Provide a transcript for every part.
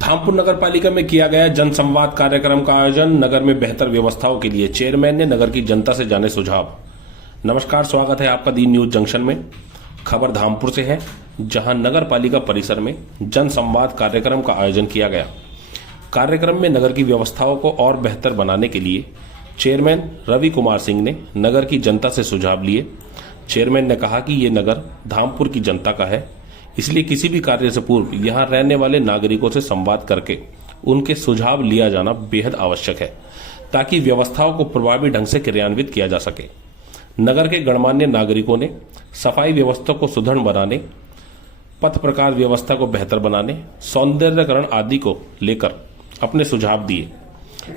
धामपुर नगर पालिका में किया गया जनसंवाद कार्यक्रम का आयोजन। नगर में बेहतर व्यवस्थाओं के लिए चेयरमैन ने नगर की जनता से जाने सुझाव। नमस्कार, स्वागत है आपका दी न्यूज जंक्शन में। खबर धामपुर से है, जहां नगर पालिका परिसर में जनसंवाद कार्यक्रम का आयोजन किया गया। कार्यक्रम में नगर की व्यवस्थाओं को और बेहतर बनाने के लिए चेयरमैन रवि कुमार सिंह ने नगर की जनता से सुझाव लिए। चेयरमैन ने कहा कि ये नगर धामपुर की जनता का है, इसलिए किसी भी कार्य से पूर्व यहां रहने वाले नागरिकों से संवाद करके उनके सुझाव लिया जाना बेहद आवश्यक है, ताकि व्यवस्थाओं को प्रभावी ढंग से क्रियान्वित किया जा सके। नगर के गणमान्य नागरिकों ने सफाई व्यवस्था को सुदृढ़ बनाने, पथ प्रकार व्यवस्था को बेहतर बनाने, सौंदर्यकरण आदि को लेकर अपने सुझाव दिए।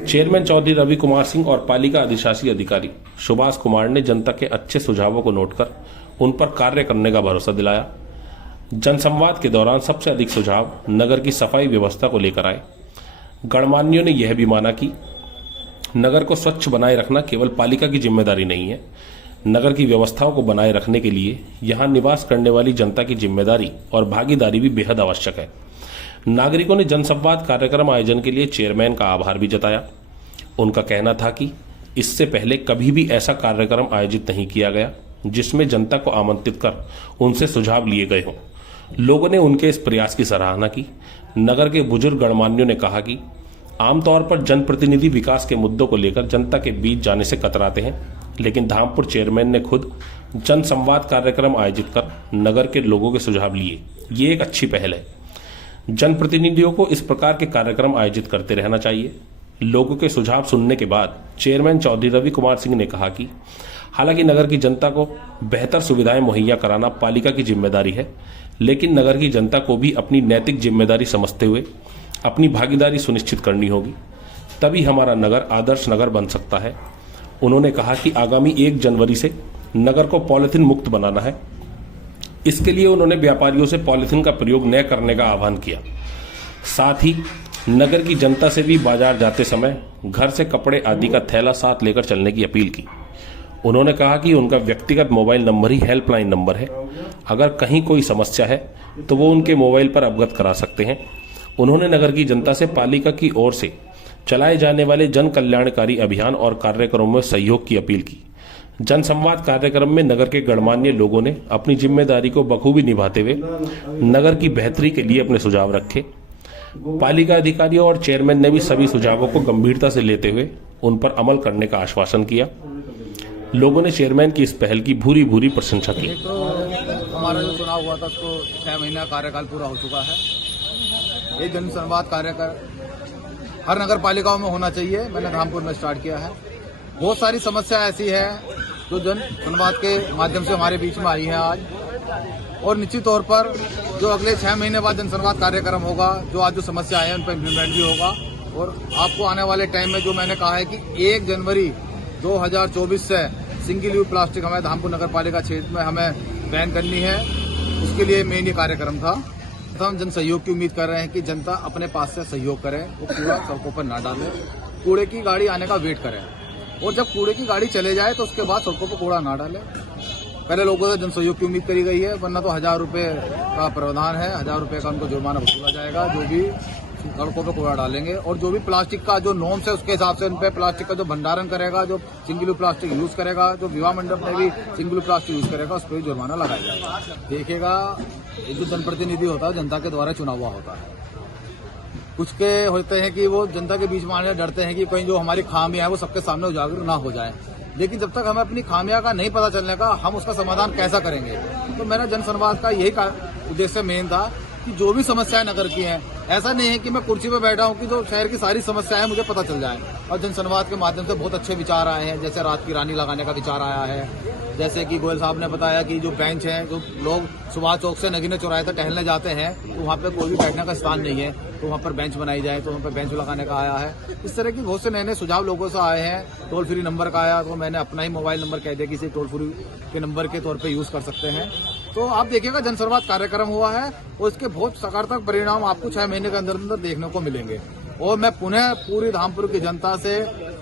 चेयरमैन चौधरी रवि कुमार सिंह और पालिका अधिशासी अधिकारी सुभाष कुमार ने जनता के अच्छे सुझावों को नोट कर उन पर कार्य करने का भरोसा दिलाया। जनसंवाद के दौरान सबसे अधिक सुझाव नगर की सफाई व्यवस्था को लेकर आए। गणमान्यों ने यह भी माना कि नगर को स्वच्छ बनाए रखना केवल पालिका की जिम्मेदारी नहीं है, नगर की व्यवस्थाओं को बनाए रखने के लिए यहां निवास करने वाली जनता की जिम्मेदारी और भागीदारी भी बेहद आवश्यक है। नागरिकों ने जनसंवाद कार्यक्रम आयोजन के लिए चेयरमैन का आभार भी जताया। उनका कहना था कि इससे पहले कभी भी ऐसा कार्यक्रम आयोजित नहीं किया गया जिसमें जनता को आमंत्रित कर उनसे सुझाव लिए गए हों। लोगों ने उनके इस प्रयास की सराहना की। नगर के बुजुर्ग गणमान्यों ने कहा कि आमतौर पर जनप्रतिनिधि विकास के मुद्दों को लेकर जनता के बीच जाने से कतराते हैं, लेकिन धामपुर चेयरमैन ने खुद जनसंवाद कार्यक्रम आयोजित कर नगर के लोगों के सुझाव लिए। ये एक अच्छी पहल है। जनप्रतिनिधियों को इस प्रकार के कार्यक्रम आयोजित करते रहना चाहिए। लोगों के सुझाव सुनने के बाद चेयरमैन चौधरी रवि कुमार सिंह ने कहा कि हालांकि नगर की जनता को बेहतर सुविधाएं मुहैया कराना पालिका की जिम्मेदारी है, लेकिन नगर की जनता को भी अपनी नैतिक जिम्मेदारी समझते हुए अपनी भागीदारी सुनिश्चित करनी होगी, तभी हमारा नगर आदर्श नगर बन सकता है। उन्होंने कहा कि आगामी 1 जनवरी से नगर को पॉलिथीन मुक्त बनाना है। इसके लिए उन्होंने व्यापारियों से पॉलिथीन का प्रयोग न करने का आह्वान किया। साथ ही नगर की जनता से भी बाजार जाते समय घर से कपड़े आदि का थैला साथ लेकर चलने की अपील की। उन्होंने कहा कि उनका व्यक्तिगत मोबाइल नंबर ही हेल्पलाइन नंबर है। अगर कहीं कोई समस्या है तो वो उनके मोबाइल पर अवगत करा सकते हैं। उन्होंने नगर की जनता से पालिका की ओर से चलाए जाने वाले जन कल्याणकारी अभियान और कार्यक्रमों में सहयोग की अपील की। जनसंवाद कार्यक्रम में नगर के गणमान्य लोगों ने अपनी जिम्मेदारी को बखूबी निभाते हुए नगर की बेहतरी के लिए अपने सुझाव रखे। पालिका अधिकारियों और चेयरमैन ने भी सभी सुझावों को गंभीरता से लेते हुए उन पर अमल करने का आश्वासन किया। लोगों ने चेयरमैन की इस पहल की भूरी भूरी प्रशंसा की। तो हमारा जो चुनाव हुआ था उसको 6 महीना कार्यकाल पूरा हो चुका है। ये जनसंवाद कार्यक्रम हर नगर पालिकाओं में होना चाहिए। मैंने धामपुर में स्टार्ट किया है। बहुत सारी समस्या ऐसी है जो जन संवाद के माध्यम से हमारे बीच में आई है आज, और निश्चित तौर पर जो अगले 6 महीने बाद जनसंवाद कार्यक्रम होगा, जो आज जो समस्या है उन पर इम्प्लीमेंट भी होगा। और आपको आने वाले टाइम में जो मैंने कहा है कि 1 जनवरी 2024 से सिंगल यूज प्लास्टिक हमें धामपुर नगर पालिका क्षेत्र में हमें बैन करनी है, उसके लिए मेन ये कार्यक्रम था। तो हम जन सहयोग की उम्मीद कर रहे हैं कि जनता अपने पास से सहयोग करे, वो कूड़ा सड़कों पर ना डाले, कूड़े की गाड़ी आने का वेट करें, और जब कूड़े की गाड़ी चले जाए तो उसके बाद सड़कों पर कूड़ा ना डाले। पहले लोगों से जन सहयोग की उम्मीद करी गई है, वरना तो 1000 रुपये का प्रावधान है, 1000 रुपये का उनको जुर्माना वसूला जाएगा जो भी सड़कों पर कूड़ा डालेंगे। और जो भी प्लास्टिक का जो नॉर्म्स है उसके हिसाब से उन पे प्लास्टिक का जो भंडारण करेगा, जो सिंगल यूज प्लास्टिक यूज करेगा, जो विवाह मंडप में भी सिंगल यूज प्लास्टिक यूज करेगा, उस पर भी जुर्माना लगाया जाएगा। देखिएगा, ये जो जनप्रतिनिधि होता है जनता के द्वारा चुना हुआ होता है। कुछ के होते हैं कि वो जनता के बीच में आने डरते हैं कि कहीं जो हमारी खामियां है वो सबके सामने उजागर ना हो जाए, लेकिन जब तक हमें अपनी खामियां का नहीं पता चलने का, हम उसका समाधान कैसा करेंगे। तो मेरा जनसंवाद का यही उद्देश्य मेन था कि जो भी समस्याएं नगर की हैं, ऐसा नहीं है कि मैं कुर्सी पर बैठा हूं कि जो शहर की सारी समस्याएं मुझे पता चल जाए। और जनसंवाद के माध्यम से बहुत अच्छे विचार आए हैं, जैसे रात की रानी लगाने का विचार आया है, जैसे कि गोयल साहब ने बताया कि जो बेंच है, जो लोग सुभाष चौक से नगीने चौराहे तक टहलने जाते हैं तो वहाँ पे कोई भी बैठने का स्थान नहीं है, तो वहाँ पर बेंच बनाई जाए, तो वहाँ पर बेंच लगाने का आया है। इस तरह की बहुत से नए नए सुझाव लोगों से आए हैं। टोल फ्री नंबर का आया, तो मैंने अपना ही मोबाइल नंबर कह दिया कि इसे टोल फ्री के नंबर के तौर पर यूज कर सकते हैं। तो आप देखिएगा, जनसंवाद कार्यक्रम हुआ है और इसके बहुत सकारात्मक परिणाम आपको 6 महीने के अंदर अंदर देखने को मिलेंगे। और मैं पुनः पूरी धामपुर की जनता से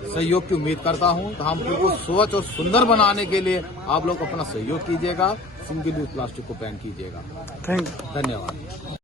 सहयोग की उम्मीद करता हूं। धामपुर को स्वच्छ और सुंदर बनाने के लिए आप लोग अपना सहयोग कीजिएगा, सिंगल यूज प्लास्टिक को बैन कीजिएगा। धन्यवाद।